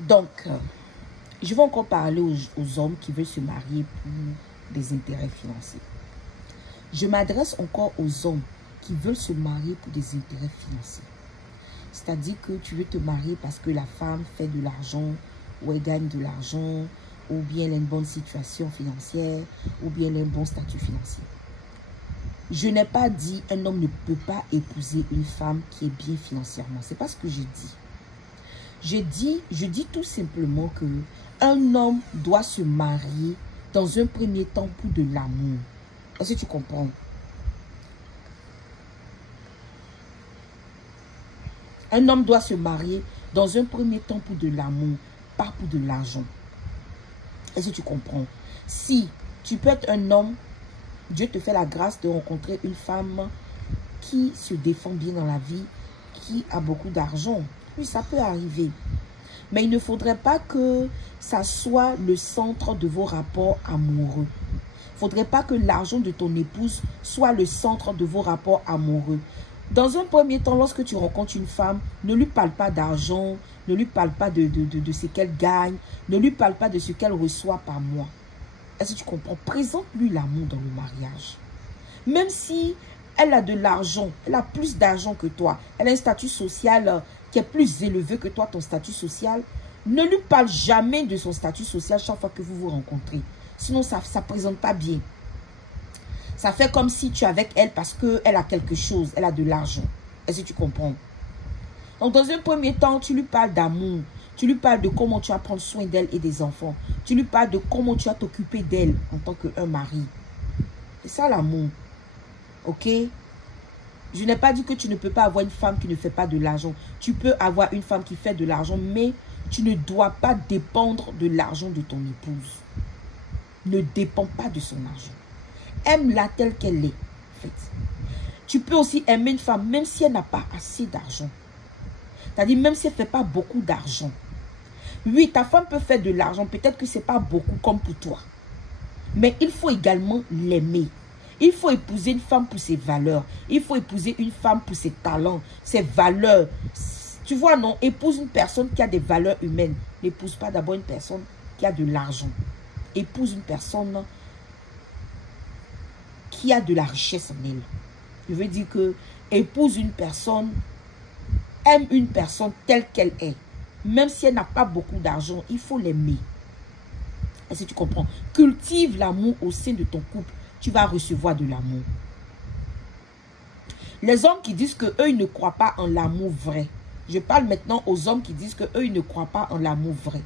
Donc, je vais encore parler aux hommes qui veulent se marier pour des intérêts financiers. Je m'adresse encore aux hommes qui veulent se marier pour des intérêts financiers. C'est-à-dire que tu veux te marier parce que la femme fait de l'argent, ou elle gagne de l'argent, ou bien elle a une bonne situation financière, ou bien elle a un bon statut financier. Je n'ai pas dit un homme ne peut pas épouser une femme qui est bien financièrement. Ce n'est pas ce que j'ai dit. Je dis tout simplement que un homme doit se marier dans un premier temps pour de l'amour. Est-ce que tu comprends? Un homme doit se marier dans un premier temps pour de l'amour, pas pour de l'argent. Est-ce que tu comprends? Si tu peux être un homme, Dieu te fait la grâce de rencontrer une femme qui se défend bien dans la vie, qui a beaucoup d'argent. Oui, ça peut arriver. Mais il ne faudrait pas que ça soit le centre de vos rapports amoureux. Il ne faudrait pas que l'argent de ton épouse soit le centre de vos rapports amoureux. Dans un premier temps, lorsque tu rencontres une femme, ne lui parle pas d'argent, ne lui parle pas de ce qu'elle gagne, ne lui parle pas de ce qu'elle reçoit par mois. Est-ce que tu comprends? Présente-lui l'amour dans le mariage. Même si elle a de l'argent, elle a plus d'argent que toi, elle a un statut social qui est plus élevé que toi, ton statut social, ne lui parle jamais de son statut social chaque fois que vous vous rencontrez. Sinon, ça ne présente pas bien. Ça fait comme si tu es avec elle parce qu'elle a quelque chose, elle a de l'argent. Est-ce que tu comprends? Donc, dans un premier temps, tu lui parles d'amour. Tu lui parles de comment tu vas prendre soin d'elle et des enfants. Tu lui parles de comment tu vas t'occuper d'elle en tant qu'un mari. C'est ça l'amour. Ok? Je n'ai pas dit que tu ne peux pas avoir une femme qui ne fait pas de l'argent. Tu peux avoir une femme qui fait de l'argent, mais tu ne dois pas dépendre de l'argent de ton épouse. Ne dépends pas de son argent. Aime-la telle qu'elle est. En fait. Tu peux aussi aimer une femme, même si elle n'a pas assez d'argent. C'est-à-dire, même si elle ne fait pas beaucoup d'argent. Oui, ta femme peut faire de l'argent. Peut-être que ce n'est pas beaucoup comme pour toi. Mais il faut également l'aimer. Il faut épouser une femme pour ses valeurs. Il faut épouser une femme pour ses talents, ses valeurs. Tu vois, non? Épouse une personne qui a des valeurs humaines. N'épouse pas d'abord une personne qui a de l'argent. Épouse une personne qui a de la richesse en elle. Je veux dire que épouse une personne, aime une personne telle qu'elle est. Même si elle n'a pas beaucoup d'argent, il faut l'aimer. Est-ce que tu comprends? Cultive l'amour au sein de ton couple. Tu vas recevoir de l'amour. Les hommes qui disent qu'eux, ils ne croient pas en l'amour vrai. Je parle maintenant aux hommes qui disent qu'eux, ils ne croient pas en l'amour vrai.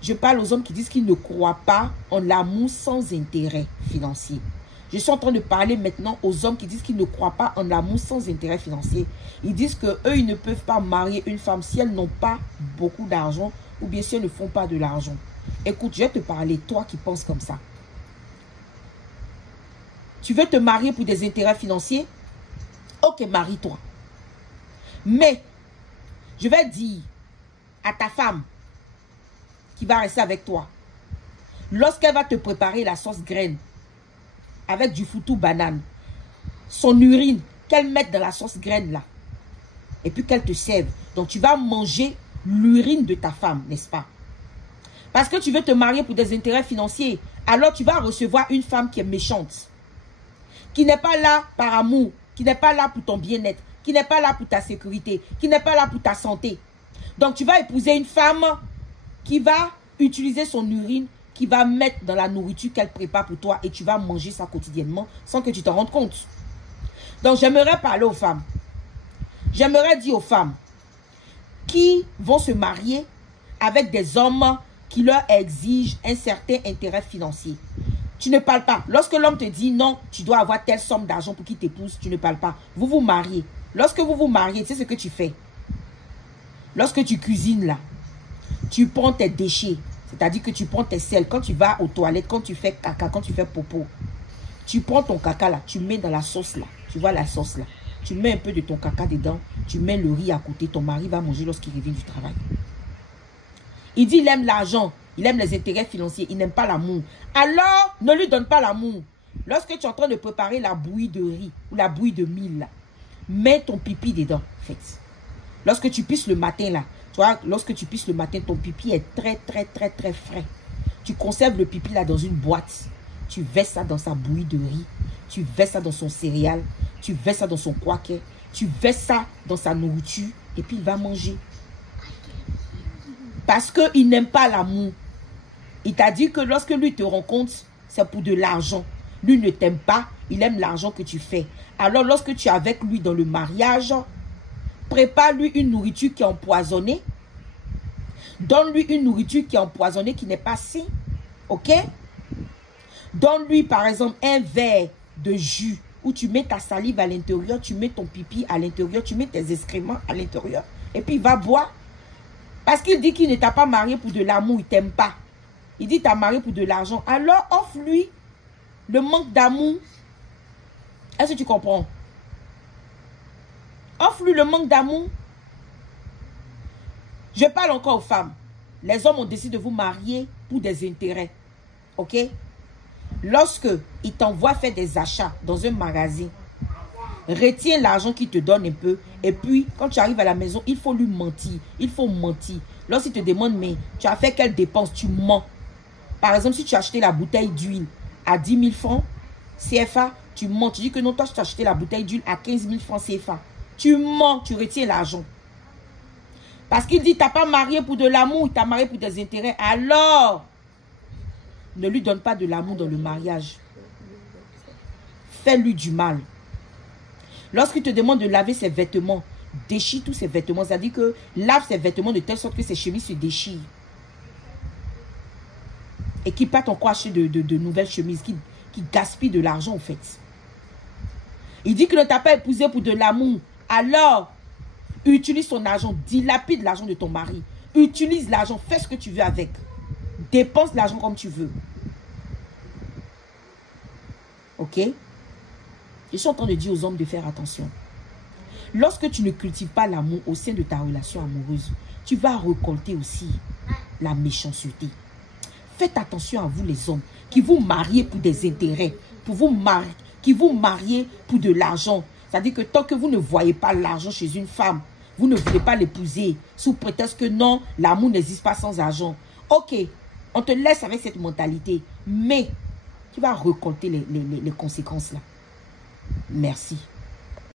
Je parle aux hommes qui disent qu'ils ne croient pas en l'amour sans intérêt financier. Je suis en train de parler maintenant aux hommes qui disent qu'ils ne croient pas en l'amour sans intérêt financier. Ils disent qu'eux, ils ne peuvent pas marier une femme si elles n'ont pas beaucoup d'argent ou bien si elles ne font pas de l'argent. Écoute, je vais te parler, toi qui penses comme ça. Tu veux te marier pour des intérêts financiers? Ok, marie-toi. Mais, je vais dire à ta femme qui va rester avec toi, lorsqu'elle va te préparer la sauce graine, avec du foutou banane, son urine, qu'elle mette dans la sauce graine là, et puis qu'elle te serve. Donc tu vas manger l'urine de ta femme, n'est-ce pas? Parce que tu veux te marier pour des intérêts financiers, alors tu vas recevoir une femme qui est méchante, qui n'est pas là par amour, qui n'est pas là pour ton bien-être, qui n'est pas là pour ta sécurité, qui n'est pas là pour ta santé. Donc tu vas épouser une femme qui va utiliser son urine, qui va mettre dans la nourriture qu'elle prépare pour toi et tu vas manger ça quotidiennement sans que tu t'en rendes compte. Donc, j'aimerais parler aux femmes. J'aimerais dire aux femmes qui vont se marier avec des hommes qui leur exigent un certain intérêt financier. Tu ne parles pas. Lorsque l'homme te dit non, tu dois avoir telle somme d'argent pour qu'il t'épouse, tu ne parles pas. Vous vous mariez. Lorsque vous vous mariez, tu sais ce que tu fais. Lorsque tu cuisines là, tu prends tes déchets. C'est-à-dire que tu prends tes selles. Quand tu vas aux toilettes, quand tu fais caca, quand tu fais popo, tu prends ton caca là, tu mets dans la sauce là. Tu vois la sauce là. Tu mets un peu de ton caca dedans. Tu mets le riz à côté. Ton mari va manger lorsqu'il revient du travail. Il dit il aime l'argent. Il aime les intérêts financiers. Il n'aime pas l'amour. Alors, ne lui donne pas l'amour. Lorsque tu es en train de préparer la bouillie de riz ou la bouillie de mil là, mets ton pipi dedans. En fait. Lorsque tu pisses le matin là, vois, lorsque tu pisses le matin, ton pipi est très, très, très, très frais. Tu conserves le pipi là dans une boîte. Tu verses ça dans sa bouillie de riz. Tu verses ça dans son céréale. Tu verses ça dans son quaquet. Tu verses ça dans sa nourriture. Et puis il va manger. Parce qu'il n'aime pas l'amour. Il t'a dit que lorsque lui te rencontre, c'est pour de l'argent. Lui ne t'aime pas. Il aime l'argent que tu fais. Alors lorsque tu es avec lui dans le mariage, prépare-lui une nourriture qui est empoisonnée. Donne-lui une nourriture qui est empoisonnée, qui n'est pas saine. Ok? Donne-lui par exemple un verre de jus où tu mets ta salive à l'intérieur, tu mets ton pipi à l'intérieur, tu mets tes excréments à l'intérieur. Et puis il va boire. Parce qu'il dit qu'il ne t'a pas marié pour de l'amour, il ne t'aime pas. Il dit t'as marié pour de l'argent. Alors offre-lui le manque d'amour. Est-ce que tu comprends? Offre-lui le manque d'amour. Je parle encore aux femmes. Les hommes ont décidé de vous marier pour des intérêts. Ok? Lorsque ils t'envoient faire des achats dans un magasin, retiens l'argent qu'il te donne un peu. Et puis, quand tu arrives à la maison, il faut lui mentir. Il faut mentir. Lorsqu'il te demande, mais tu as fait quelle dépense? Tu mens. Par exemple, si tu as acheté la bouteille d'huile à 10 000 francs CFA, tu mens. Tu dis que non, toi, tu as acheté la bouteille d'huile à 15 000 francs CFA. Tu mens, tu retiens l'argent. Parce qu'il dit, tu n'as pas marié pour de l'amour, il t'a marié pour des intérêts. Alors, ne lui donne pas de l'amour dans le mariage. Fais-lui du mal. Lorsqu'il te demande de laver ses vêtements, déchire tous ses vêtements. C'est-à-dire que lave ses vêtements de telle sorte que ses chemises se déchirent. Et qu'il pas encore acheter de nouvelles chemises, qui gaspille de l'argent en fait. Il dit que ne t'a pas épousé pour de l'amour. Alors, utilise son argent, dilapide l'argent de ton mari. Utilise l'argent, fais ce que tu veux avec. Dépense l'argent comme tu veux. Ok? Je suis en train de dire aux hommes de faire attention. Lorsque tu ne cultives pas l'amour au sein de ta relation amoureuse, tu vas récolter aussi la méchanceté. Faites attention à vous les hommes qui vous mariez pour des intérêts, qui vous mariez pour de l'argent. C'est-à-dire que tant que vous ne voyez pas l'argent chez une femme, vous ne voulez pas l'épouser sous prétexte que non, l'amour n'existe pas sans argent. Ok, on te laisse avec cette mentalité, mais tu vas récolter les conséquences là. Merci.